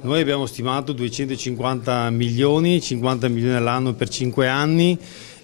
Noi abbiamo stimato 250 milioni, 50 milioni all'anno per 5 anni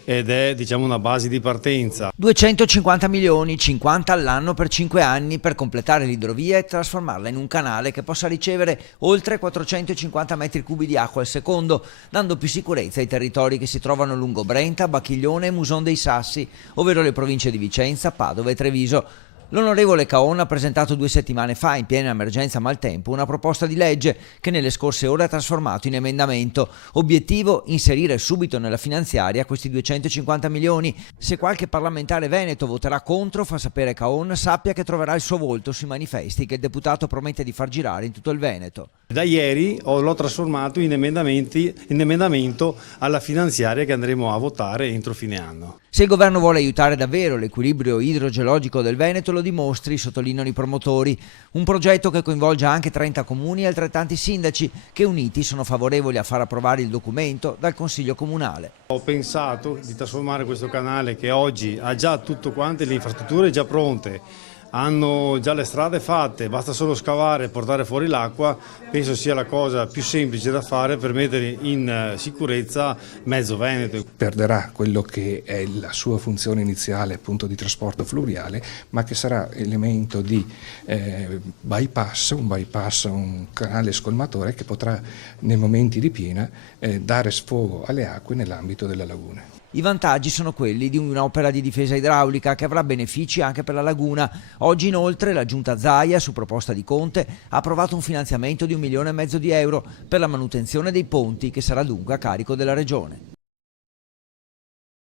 ed è una base di partenza. 250 milioni, 50 all'anno per 5 anni per completare l'idrovia e trasformarla in un canale che possa ricevere oltre 450 metri cubi di acqua al secondo, dando più sicurezza ai territori che si trovano lungo Brenta, Bacchiglione e Muson dei Sassi, ovvero le province di Vicenza, Padova e Treviso. L'onorevole Caon ha presentato 2 settimane fa, in piena emergenza maltempo, una proposta di legge che nelle scorse ore ha trasformato in emendamento. Obiettivo: inserire subito nella finanziaria questi 250 milioni. Se qualche parlamentare veneto voterà contro, fa sapere Caon, sappia che troverà il suo volto sui manifesti che il deputato promette di far girare in tutto il Veneto. Da ieri l'ho trasformato in emendamento alla finanziaria che andremo a votare entro fine anno. Se il governo vuole aiutare davvero l'equilibrio idrogeologico del Veneto, lo dimostri, sottolineano i promotori. Un progetto che coinvolge anche 30 comuni e altrettanti sindaci che uniti sono favorevoli a far approvare il documento dal Consiglio Comunale. Ho pensato di trasformare questo canale, che oggi ha già tutto quante le infrastrutture già pronte, hanno già le strade fatte, basta solo scavare e portare fuori l'acqua. Penso sia la cosa più semplice da fare per mettere in sicurezza mezzo Veneto. Perderà quello che è la sua funzione iniziale, appunto di trasporto fluviale, ma che sarà elemento di bypass, un canale scolmatore che potrà nei momenti di piena dare sfogo alle acque nell'ambito della laguna. I vantaggi sono quelli di un'opera di difesa idraulica che avrà benefici anche per la laguna. Oggi inoltre la Giunta Zaia, su proposta di Conte, ha approvato un finanziamento di 1,5 milioni di euro per la manutenzione dei ponti, che sarà dunque a carico della Regione.